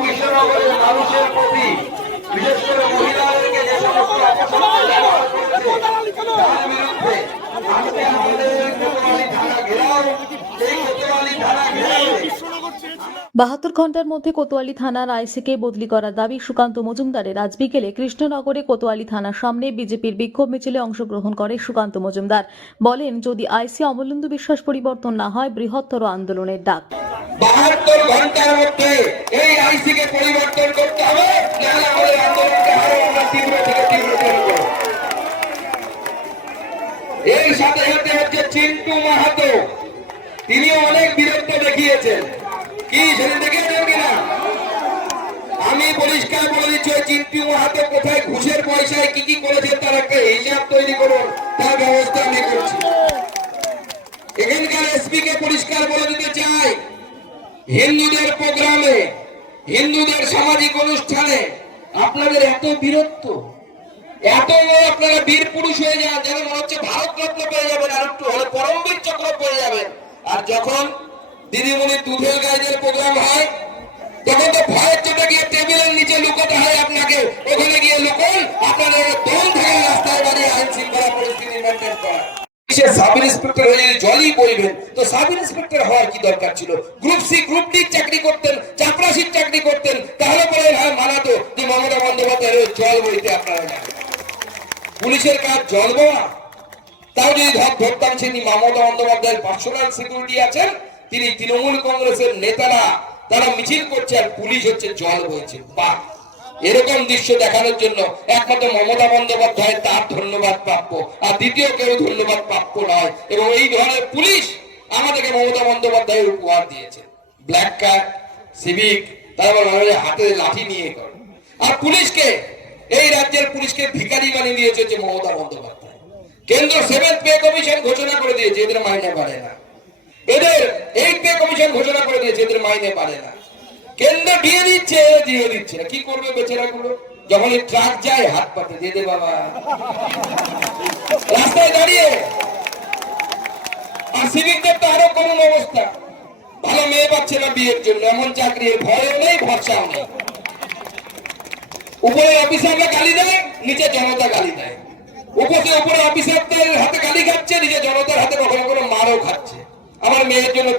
কৃষ্ণনগরের মানুষের প্রতি, বিশেষ করে মহিলাদেরকে যে সমস্ত তার বিরুদ্ধে আজকে আমাদের থানা ঘেরাও ঘেরাও বাহাত্তর ঘণ্টার মধ্যে কোতোয়ালি থানার আইসিকে বদলি করার দাবি সুকান্ত মজুমদারের। আজ বিকেলে কৃষ্ণনগরে কোতোয়ালি থানার সামনে বিজেপির বিক্ষোভ মিছিলে অংশগ্রহণ করে সুকান্ত মজুমদার। বলেন, যদি আইসি অমলেন্দু বিশ্বাস পরিবর্তন না হয়, বৃহত্তর আন্দোলনের ডাক। এর সাথে হচ্ছে চিন্টু মাহাতো। তিনিও অনেক বীরত্ব দেখিয়েছেন। আমি পরিষ্কার বলে দিচ্ছি, ওই চিন্টু মাহাতো কোথায় ঘুষের পয়সায় কি কি করেছেন তার একটা হিসাব তৈরি করুন, তার ব্যবস্থা আমি করছি। এখানকার এসপি কে পরিষ্কার বলে দিতে চাই, হিন্দুদের প্রোগ্রামে, হিন্দুদের সামাজিক অনুষ্ঠানে আপনাদের এত বীরত্ব, এত আপনারা বীর পুরুষ হয়ে যান, যেন মনে হচ্ছে ভারত রত্ন পেয়ে যাবেন, আর একটু হলে পরমবীর চক্র পেয়ে যাবেন। আর যখন দিদিমণি দুধের গাইদের প্রোগ্রাম হয়, তখন তো ভয়ের চোটে গিয়ে টেবিলের নিচে লুকোতে হয় আপনাকে। ওখানে গিয়ে লুকোন, আপনাদের দম থেকে রাস্তায় দাঁড়িয়ে আইন শৃঙ্খলা পরিস্থিতি মেনটেন করা চাকরি করতেন চাকরি করতেন, তাহলে পরে হয় যে জল বইতে আপনারা পুলিশের কাজ জল তাও যদি ধর ধরতাম বন্দ্যোপাধ্যায়ের পার্সোনাল সিকিউরিটি আছেন তিনি তৃণমূল কংগ্রেসের নেতারা, তারা মিছিল করছে আর পুলিশ হচ্ছে জল বইছে। বাহ! এরকম দৃশ্য দেখানোর জন্য একমাত্র মমতা বন্দ্যোপাধ্যায় তার ধন্যবাদ প্রাপ্য, আর দ্বিতীয় কেউ ধন্যবাদ প্রাপ্য নয়। এবং এই ধরনের পুলিশ আমাদেরকে মমতা বন্দ্যোপাধ্যায়ের উপহার দিয়েছে। ব্ল্যাক কার্ড, সিভিক তারপর হাতে লাঠি নিয়ে করে। আর পুলিশকে, এই রাজ্যের পুলিশকে ভিখারি বানিয়ে দিয়েছে হচ্ছে মমতা বন্দ্যোপাধ্যায়। কেন্দ্র সেভেন্থ পে কমিশন ঘোষণা করে দিয়েছে, এদের মাইনে বাড়ে না। এদের এইট পে কমিশন ঘোষণা করে দিয়েছে, এদের মাইনে বাড়ে না। কেন্দ্র দিয়ে দিচ্ছে দিয়ে দিচ্ছে কি করবে বেচারা গুলো যখন এই ট্রাক যায়, হাত পাতে দিয়ে দে বাবা। রাস্তায় দাঁড়িয়ে। আর সিভিকদের তো আরও কমন অবস্থা। ভালো মেয়ে পাচ্ছে না বিয়ের জন্য, এমন চাকরি ভয়ও নেই, ভরসাও নেই। উপরে অফিসাররা গালি দেয়, নিচে জনতা গালি দেয়। উপরে উপরে অফিসারদের হাতে গালি খাচ্ছে নিচে জনতার হাতে কখনো কখনো মারও খাচ্ছে আমার মেয়ের জন্য